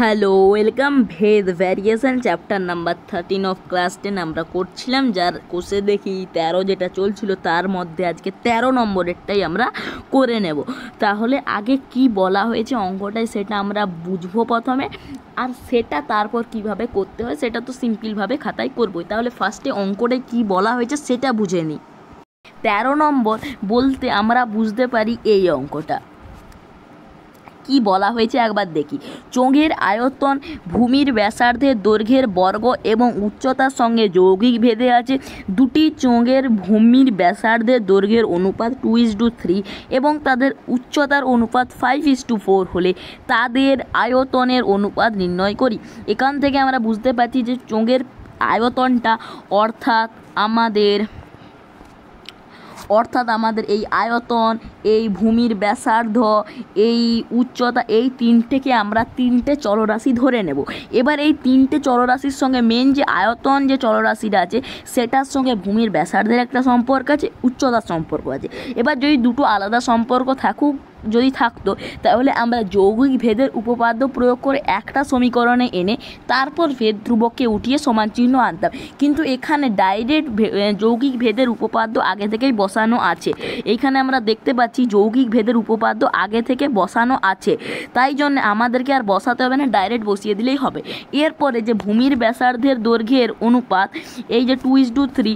Hello welcome ভেদ variation chapter number 13 of class 10 আমরা করছিলাম, যার কোষে দেখি 13 যেটা চলছিল তার মধ্যে আজকে 13 নম্বরেরটাই আমরা করে নেব। তাহলে আগে কি বলা হয়েছে অঙ্কটায় সেটা আমরা বুঝবো প্রথমে, আর সেটা তারপর কিভাবে করতে হয় সেটা তো সিম্পলভাবে খাতায় করবোই। তাহলে ফার্স্টে অঙ্কটায় কি বলা হয়েছে সেটা বুঝে নিই। 13 নম্বর বলতে আমরা বুঝতে পারি এই অঙ্কটা কি বলা হয়েছে একবার দেখি। চোঙের আয়তন ভূমির ব্যাসার্ধের দৈর্ঘ্যের বর্গ এবং উচ্চতার সঙ্গে যৌগিক ভেদে আছে। দুটি চোঙের ভূমির ব্যাসার্ধের দৈর্ঘ্যের অনুপাত 2:3 এবং তাদের উচ্চতার অনুপাত 5:4 হলে তাদের আয়তনের অনুপাত নির্ণয় করি। এখান থেকে আমরা বুঝতে পারছি যে চোঙের আয়তনটা অর্থাৎ আমাদের এই আয়তন, এই ভূমির ব্যাসার্ধ, এই উচ্চতা, এই তিনটেকে আমরা তিনটে চলরাশি ধরে নেব। এবার এই তিনটে চলরাশির সঙ্গে মেন যে আয়তন যে চলরাশিটা আছে সেটার সঙ্গে ভূমির ব্যাসার্ধের একটা সম্পর্ক আছে, উচ্চতার সম্পর্ক আছে। এবার যদি দুটো আলাদা সম্পর্ক যদি থাকতো তাহলে আমরা যৌগিক ভেদের উপপাদ্য প্রয়োগ করে একটা সমীকরণে এনে তারপর ভেদ ধ্রুবককে উঠিয়ে সমান চিহ্ন আনতাম, কিন্তু এখানে ডাইরেক্ট যৌগিক ভেদের উপপাদ্য আগে থেকেই বসানো আছে। এইখানে আমরা দেখতে পাচ্ছি যৌগিক ভেদের উপপাদ্য আগে থেকে বসানো আছে, তাই জন্য আমাদেরকে আর বসাতে হবে না, ডাইরেক্ট বসিয়ে দিলেই হবে। এরপরে যে ভূমির ব্যাসার্ধের দৈর্ঘ্যের অনুপাত এই যে 2:3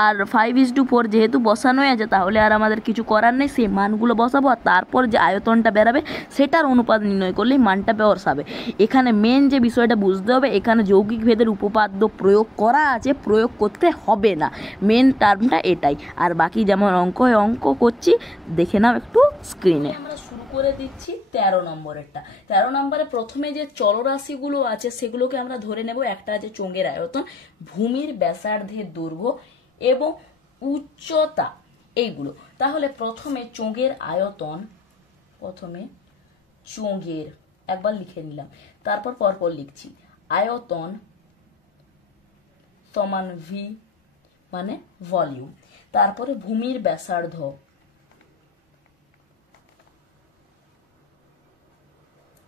আর 5:4 যেহেতু বসানোই আছে তাহলে আর আমাদের কিছু করার নেই, সেই মানগুলো বসাবো আর তারপর যে আয়তনটা বেরাবে সেটার অনুপাত নির্ণয় করলেই মানটা বসাবে। এখানে মেন যে বিষয়টা বুঝতে হবে, এখানে যৌগিক ভেদের উপপাদ্য প্রয়োগ করা আছে, প্রয়োগ করতে হবে না, মেন টার্মটা এটাই। আর বাকি যেমন অঙ্ক করছি দেখে নাও একটু স্ক্রিনে। আমরা শুরু করে দিচ্ছি 13 নম্বরেরটা। 13 নম্বরে প্রথমে যে চলরাশিগুলো আছে সেগুলোকে আমরা ধরে নেব। একটা আছে চোঙের আয়তন, ভূমির ব্যাসার্ধের দৈর্ঘ্য এবং উচ্চতা, এইগুলো। তাহলে প্রথমে চোঙের আয়তন, একবার লিখে নিলাম, তারপর পরপর লিখছি। আয়তন সমান ভি মানে ভলিউম, তারপরে ভূমির ব্যাসার্ধ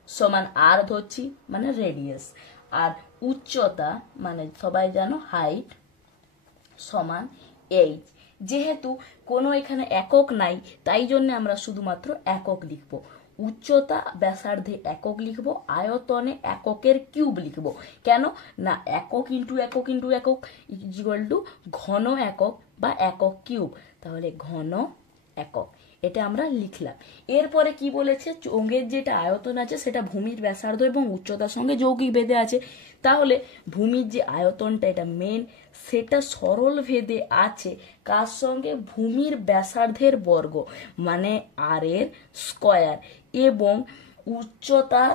সমান আর ধরছি মানে রেডিয়াস, আর উচ্চতা মানে সবাই জানো হাইট সমান এইচ। যেহেতু কোনো এখানে একক নাই তাই জন্য আমরা শুধুমাত্র একক লিখব। উচ্চতা ব্যাসার্ধে একক লিখব, আয়তনে এককের কিউব লিখব। কেন না একক ইন্টু একক ইন্টু একক ইকুয়াল টু ঘন একক বা একক কিউব, তাহলে ঘন একক এটা আমরা লিখলাম। এরপরে কি বলেছে, চোঙের যেটা আয়তন আছে সেটা ভূমির ব্যাসার্ধ এবং উচ্চতার সঙ্গে যৌগিক ভেদে আছে। তাহলে ভূমির যে আয়তনটা এটা মেন, সেটা সরল ভেদে আছে কার সঙ্গে, ভূমির ব্যাসার্ধের বর্গ মানে আর এর স্কয়ার এবং উচ্চতার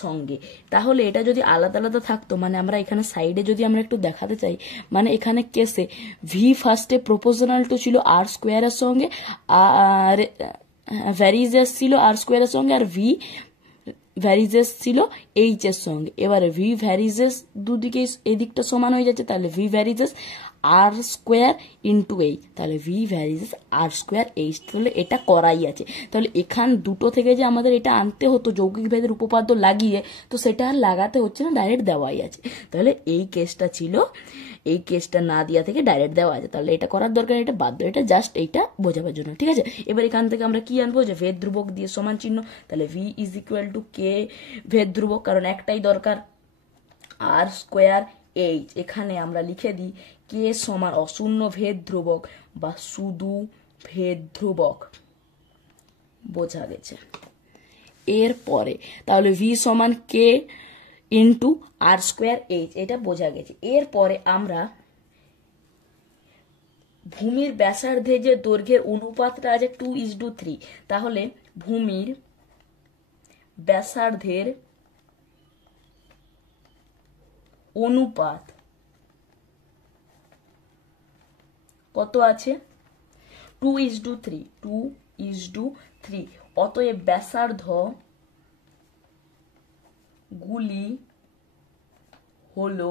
সঙ্গে। তাহলে এটা যদি আলাদা আলাদা থাকতো, মানে আমরা এখানে সাইডে যদি আমরা একটু দেখাতে চাই, মানে এখানে কেসে ভি ফার্স্টে প্রপোর্শনাল টু ছিল আর স্কোয়ারের সঙ্গে, আর ভ্যারিজেস ছিল আর স্কোয়ারের সঙ্গে, আর ভি ভ্যারিজেস ছিল এইচ এর সঙ্গে। এবারে ভি ভ্যারিজেস দুদিকে এদিকটা সমান হয়ে যাচ্ছে, তাহলে ভি ভ্যারিজেস আর স্কোয়ার ইন্টু এইচ, তাহলে ভি ভ্যারিজেস আর স্কোয়ার এইচ। তাহলে এটা করাই আছে। তাহলে এখান দুটো থেকে যে আমাদের এটা আনতে হতো যৌগিক ভেদের উপপাদ্য লাগিয়ে, তো সেটা আর লাগাতে হচ্ছে না, ডাইরেক্ট দেওয়াই আছে। তাহলে এই কেসটা না দেওয়া থেকে ডাইরেক্ট দেওয়া আছে, তাহলে এটা করার দরকার, এটা বাধ্য, এটা জাস্ট এইটা বোঝাবার জন্য, ঠিক আছে। এবার এখান থেকে আমরা কি আনবো, যে ভেদ ধ্রুবক দিয়ে সমান চিহ্ন, তাহলে ভি ইজ ইকুয়াল টু কে ভেদ ধ্রুবক, কারণ একটাই দরকার, আর স্কোয়ার এইচ। এখানে আমরা লিখে দিই কে সমান অশূন্য ভেদ ধ্রুবক বা শুধু ভেদ ধ্রুবক, বোঝা গেছে। এরপরে তাহলে ভি সমান কে ইন্টু আর স্কোয়ার এইচ, এটা বোঝা গেছে। এরপরে আমরা ভূমির ব্যাসার্ধে যে দৈর্ঘ্যের অনুপাতটা আছে 2:3, তাহলে ভূমির ব্যাসার্ধের অনুপাত কত আছে, 2:3। অতএব ব্যাসার্ধ গুলি হলো,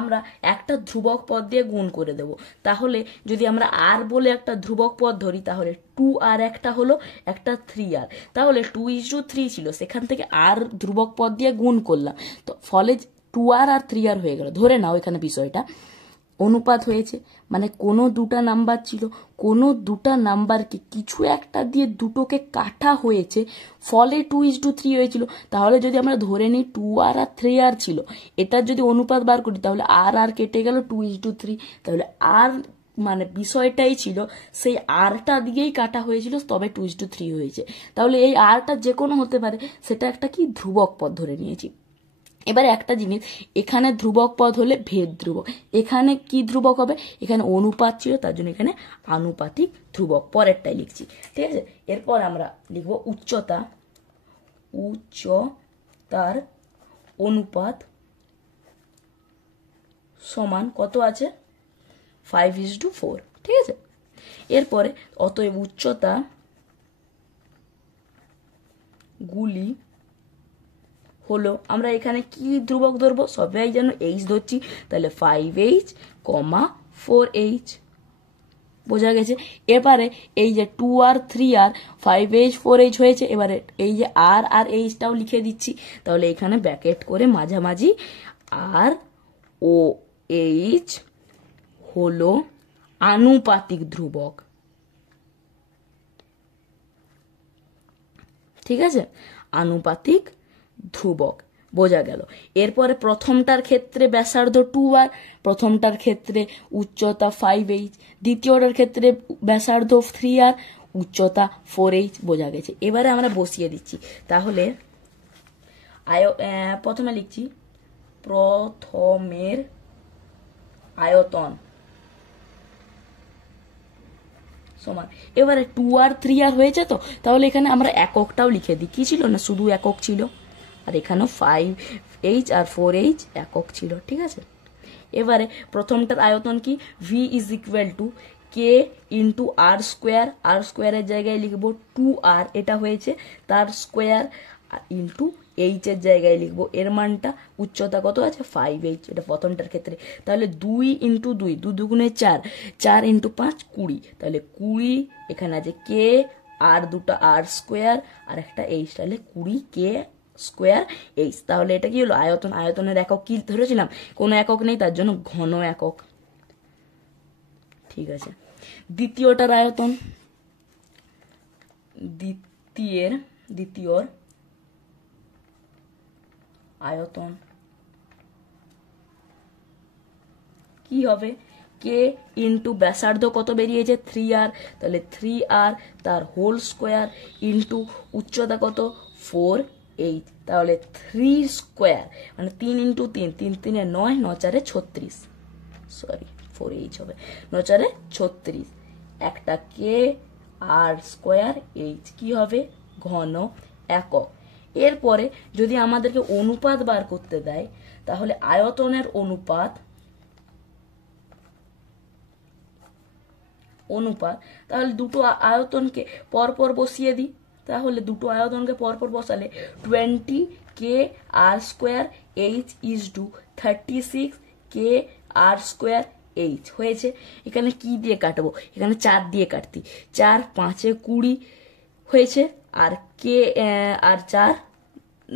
আমরা একটা ধ্রুবক পদ দিয়ে গুণ করে দেব। তাহলে যদি আমরা আর বলে একটা ধ্রুবক পদ ধরি তাহলে 2r একটা হলো, একটা 3r, তাহলে 2:3 ছিল, সেখান থেকে আর ধ্রুবক পদ দিয়ে গুণ করলাম, তো ফলে 2r আর 3r হয়ে গেল। ধরে নাও এখানে বিষয়টা অনুপাত হয়েছে, মানে কোনো দুটা নাম্বার ছিল, কোনো দুটা নাম্বারকে কিছু একটা দিয়ে দুটোকে কাটা হয়েছে, ফলে 2:3 হয়েছিল। তাহলে যদি আমরা ধরে নিই 2r আর 3r ছিল, এটার যদি অনুপাত বার করি তাহলে আর আর কেটে গেল 2:3, তাহলে আর মানে বিষয়টাই ছিল সেই আরটা দিয়েই কাটা হয়েছিল, তবে 2:3 হয়েছে। তাহলে এই আরটা যে কোনো হতে পারে, সেটা একটা কি ধ্রুবক পদ ধরে নিয়েছি। এবারে একটা জিনিস, এখানে ধ্রুবক পদ হলে ভেদ ধ্রুবক, এখানে কি ধ্রুবক হবে, এখানে অনুপাত ছিল, তার জন্য এখানে আনুপাতিক ধ্রুবক, পরেরটাই লিখছি, ঠিক আছে। এরপর আমরা লিখব উচ্চতা, উচ্চতার অনুপাত সমান কত আছে, 5:4, ঠিক আছে। এরপরে অতএব উচ্চতা গুলি হলো, আমরা এখানে কি ধ্রুবক ধরবো, সবাই যেন h ধরছি, তাহলে 5h, 4h, বোঝা গেছে। এবারে এই যে 2r 3r 5h 4h হয়েছে, এবারে এই যে r আর hটাও লিখে দিচ্ছি, তাহলে এখানে ব্র্যাকেট করে মাঝামাঝি r ও h হলো আনুপাতিক ধ্রুবক, ঠিক আছে, আনুপাতিক ধ্রুবক, বোঝা গেল। এরপরে প্রথমটার ক্ষেত্রে ব্যাসার্ধ 2r, প্রথমটার ক্ষেত্রে উচ্চতা 5h, দ্বিতীয়টার ক্ষেত্রে ব্যাসার্ধ 3r, উচ্চতা 4h, বোঝা গেছে। এবারে আমরা বসিয়ে দিচ্ছি, তাহলে প্রথমে লিখছি প্রথমের আয়তন সমান, এবারে 2r 3r হয়েছে, তো তাহলে এখানে আমরা এককটাও লিখে দিই, কি ছিল না শুধু একক ছিল, আর এখানেও 5h আর 4h একক ছিল, ঠিক আছে। এবারে প্রথমটার আয়তন কি, v is equal to k into r square, আর স্কোয়ারের জায়গায় লিখবো 2r, এটা হয়েছে, তার স্কোয়ার ইন্টু এইচ এর জায়গায় লিখবো এর মানটা, উচ্চতা কত আছে 5h, এটা প্রথমটার ক্ষেত্রে, তাহলে 2 ইন্টু 2, 2 দুগুণে 4, 4 ইন্টু 5 20, তাহলে 20, এখানে আছে কে আর দুটো আর স্কোয়ার আর একটা এইচ, তাহলে 20 কে স্কোয়ার এইচ। তাহলে এটা কি হলো আয়তন, আয়তনের একক কি ধরেছিলাম, কোনো একক নেই, তার জন্য ঘন একক, ঠিক আছে। দ্বিতীয়টার আয়তন, দ্বিতীয়র আয়তন কি হবে, কে ইন্টু ব্যাসার্ধ কত বেরিয়েছে 3r, তাহলে 3r তার হোল স্কোয়ার ইন্টু উচ্চতা কত 4h, তাহলে 3 স্কোয়ার মানে 3 ইন্টু 3, 3 3 9, 9 4 36, সরি 4h হবে, 9 4 36, একটা কে আর স্কোয়ার এইচ কি হবে ঘন একক। এরপরে যদি আমাদেরকে অনুপাত বার করতে দেয়, তাহলে আয়তনের অনুপাত, তাহলে দুটো আয়তনকে পরপর বসিয়ে দিই, তাহলে দুটো আয়তনকে পরপর বসালে 20 k r square h is to 36 k r square h হয়েছে। এখানে কি দিয়ে কাটবো, এখানে 4 দিয়ে কাটতি, 4 5 20 হয়েছে, আর কে আর 4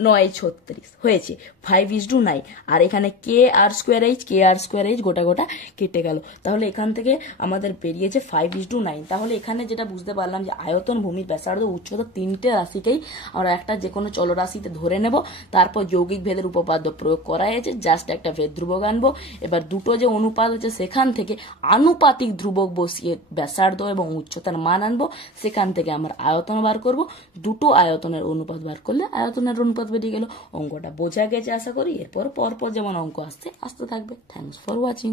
9 36 হয়েছে, 5:9, আর এখানে কে আর স্কোয়ার এইচ গোটা গোটা কেটে গেল, তাহলে এখান থেকে আমাদের বেরিয়েছে 5:9। তাহলে এখানে যেটা বুঝতে পারলাম যে আয়তন, ভূমির ব্যাসার্ধ, উচ্চতা, তিনটে রাশিকেই আমরা একটা যে কোনো চলরাশিতে ধরে নেব, তারপর যৌগিক ভেদের উপপাদ্য প্রয়োগ করা হয়েছে, জাস্ট একটা ভেদ ধ্রুবক আনবো, এবার দুটো যে অনুপাত হচ্ছে সেখান থেকে আনুপাতিক ধ্রুবক বসিয়ে ব্যাসার্ধ এবং উচ্চতার মান আনবো, সেখান থেকে আমরা আয়তন বার করব, দুটো আয়তনের অনুপাত বার করলে আয়তনের অনুপাত বেরিয়ে গেল। অঙ্কটা বোঝা গেছে আশা করি, এরপর পরপর যেমন অঙ্ক আসতে থাকবে। Thanks for watching.